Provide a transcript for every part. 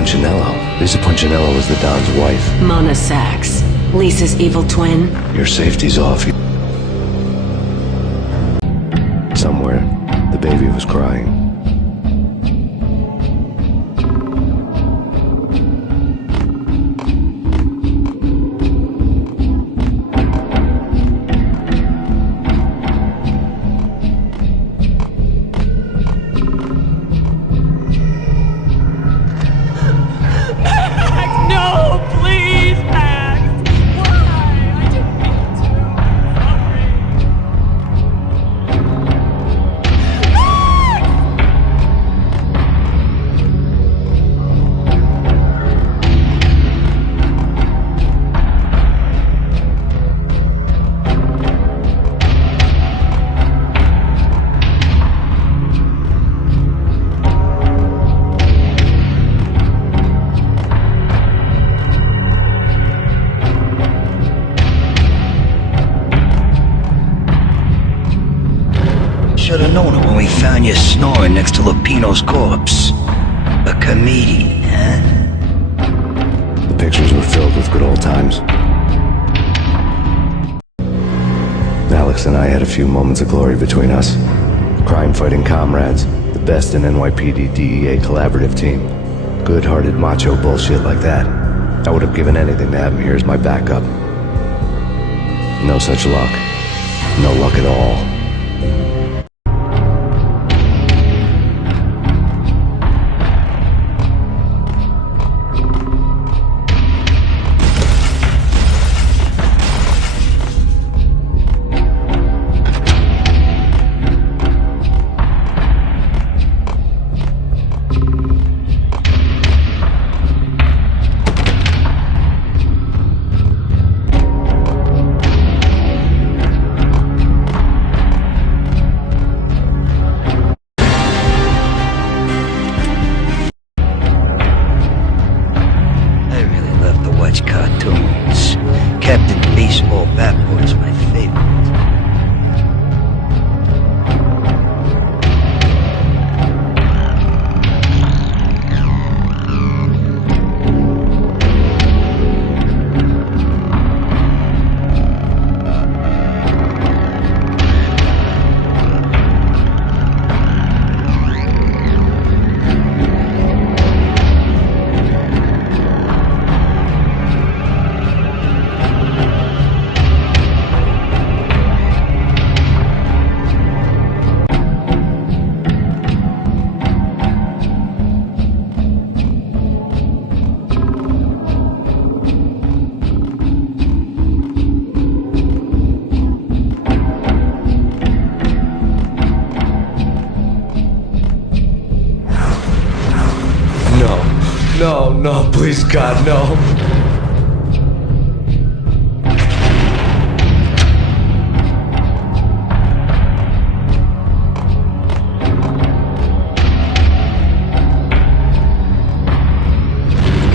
Punchinello. Lisa Punchinello was the Don's wife. Mona Sachs, Lisa's evil twin. Your safety's off. Somewhere, the baby was crying. Should've known it when we found you snoring next to Lupino's corpse. A comedian, huh? The pictures were filled with good old times. Alex and I had a few moments of glory between us. Crime-fighting comrades, the best in NYPD DEA collaborative team. Good-hearted macho bullshit like that. I would have given anything to have him here as my backup. No such luck. No luck at all. Cartoons. Captain Baseball Bat Boy is my favorite. No, please, God, no.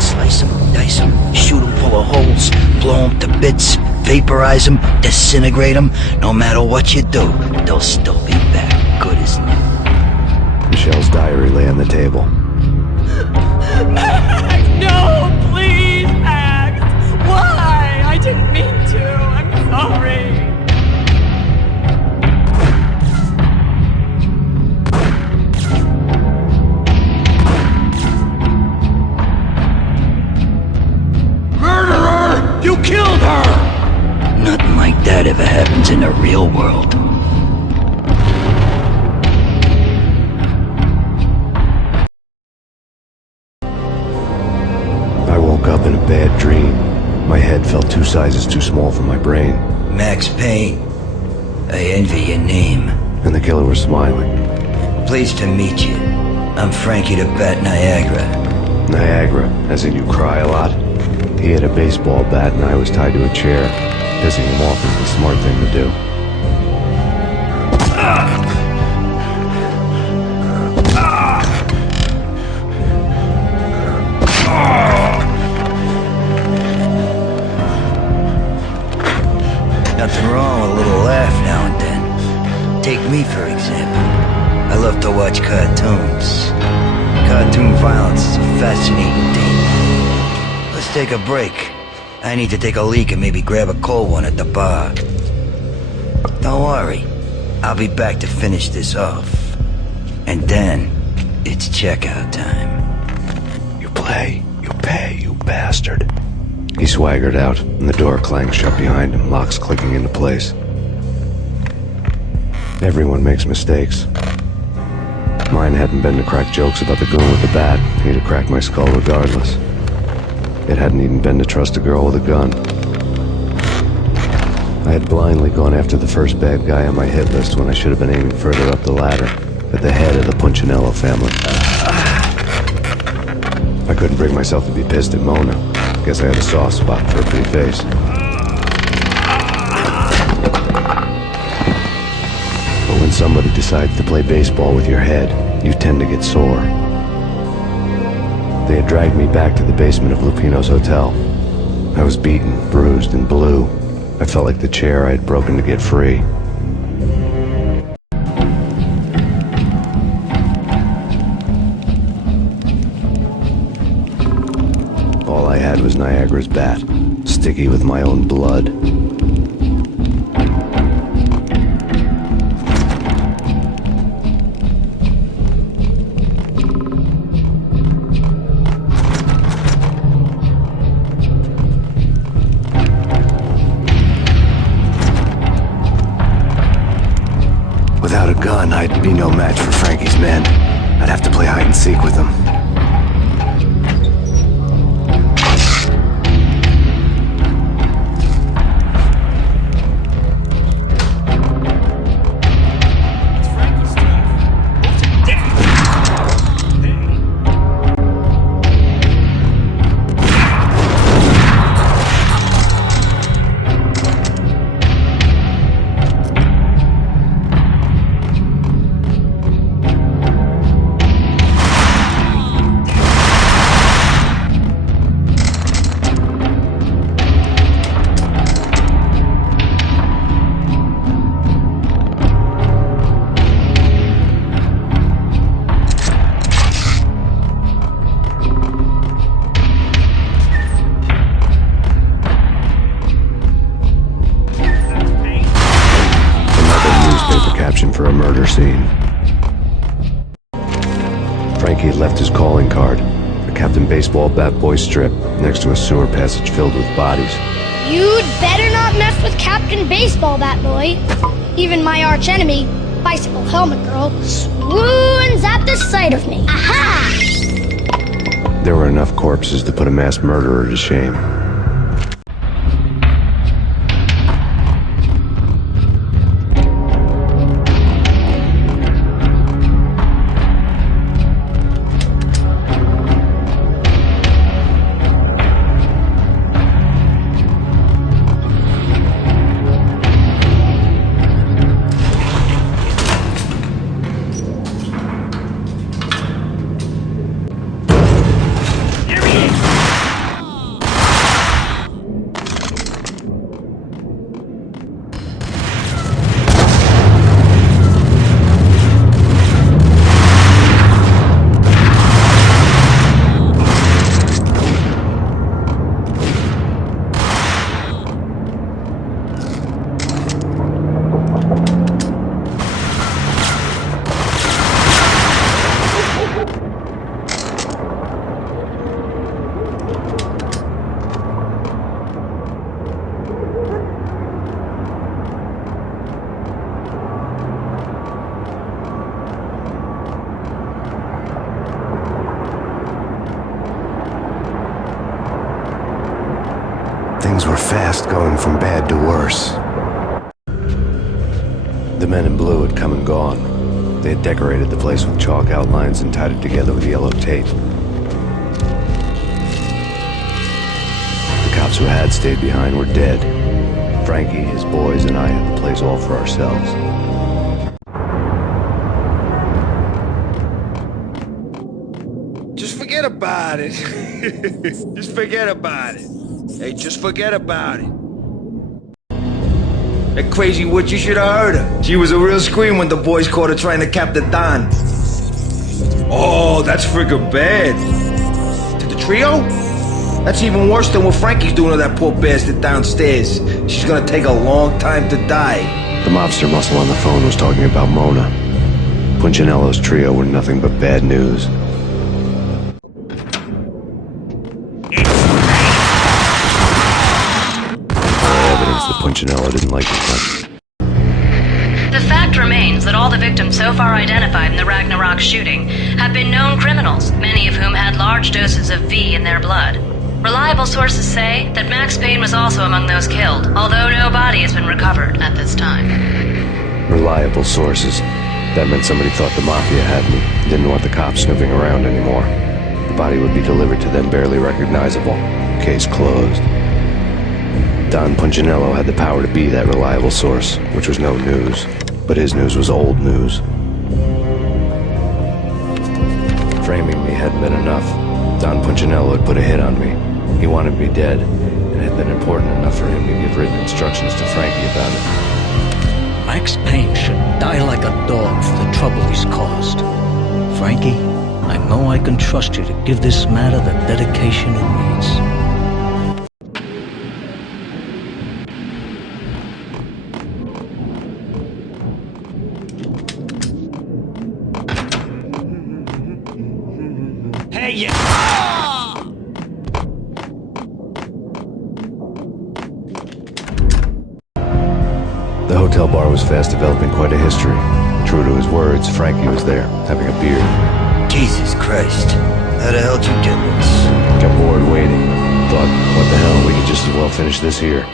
Slice them, dice them, shoot them full of holes, blow them to bits, vaporize them, disintegrate them. No matter what you do, they'll still be back, good as new. Michelle's diary lay on the table. Max, no, please, Max. Why? I didn't mean to. I'm sorry. Murderer! You killed her! Nothing like that ever happens in the real world. Up in a bad dream. My head felt 2 sizes too small for my brain. Max Payne. I envy your name. And the killer was smiling. Pleased to meet you. I'm Frankie the Bat Niagara. Niagara, as in you cry a lot? He had a baseball bat and I was tied to a chair. Pissing him off is the smart thing to do. Nothing wrong with a little laugh now and then. Take me, for example. I love to watch cartoons. Cartoon violence is a fascinating thing. Let's take a break. I need to take a leak and maybe grab a cold one at the bar. Don't worry. I'll be back to finish this off. And then, it's checkout time. You play, you pay, you bastard. He swaggered out, and the door clanged shut behind him, locks clicking into place. Everyone makes mistakes. Mine hadn't been to crack jokes about the goon with the bat. He'd have cracked my skull regardless. It hadn't even been to trust a girl with a gun. I had blindly gone after the first bad guy on my hit list when I should have been aiming further up the ladder, at the head of the Punchinello family. I couldn't bring myself to be pissed at Mona. Guess I had a soft spot for a pretty face. But when somebody decides to play baseball with your head, you tend to get sore. They had dragged me back to the basement of Lupino's hotel. I was beaten, bruised, and blue. I felt like the chair I had broken to get free. All I had was Niagara's bat, sticky with my own blood. Without a gun, I'd be no match for Frankie's men. I'd have to play hide and seek with them. For a murder scene. Frankie had left his calling card, a Captain Baseball bat boy strip, next to a sewer passage filled with bodies. You'd better not mess with Captain Baseball, Bat Boy. Even my archenemy, Bicycle Helmet Girl, swoons at the sight of me. Aha! There were enough corpses to put a mass murderer to shame. Things were fast going from bad to worse. The men in blue had come and gone. They had decorated the place with chalk outlines and tied it together with yellow tape. The cops who had stayed behind were dead. Frankie, his boys, and I had the place all for ourselves. Just forget about it. Just forget about it. Hey, just forget about it. That crazy witch, you should have heard her. She was a real scream when the boys caught her trying to cap the Don. Oh, that's friggin' bad. trio? That's even worse than what Frankie's doing to that poor bastard downstairs. She's gonna take a long time to die. The mobster muscle on the phone was talking about Mona. Punchinello's trio were nothing but bad news. Evidence that Punchinello didn't like it much. The fact remains that all the victims so far identified in the Ragnarok shooting have been known criminals, many of whom had large doses of V in their blood. Reliable sources say that Max Payne was also among those killed, although no body has been recovered at this time. Reliable sources. That meant somebody thought the Mafia had me, didn't want the cops snooping around anymore. The body would be delivered to them barely recognizable. Case closed. Don Punchinello had the power to be that reliable source, which was no news. But his news was old news. Framing me hadn't been enough. Don Punchinello had put a hit on me. He wanted me dead, and it had been important enough for him to give written instructions to Frankie about it. Max Payne should die like a dog for the trouble he's caused. Frankie, I know I can trust you to give this matter the dedication it needs. Hey, you... The hotel bar was fast developing quite a history. True to his words, Frankie was there, having a beer. Jesus Christ. How the hell did you get this? Got bored waiting. Thought, what the hell, we could just as well finish this here.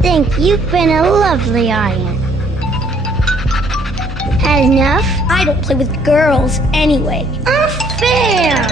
Thank you. You've been a lovely audience. Had enough? I don't play with girls anyway. Unfair!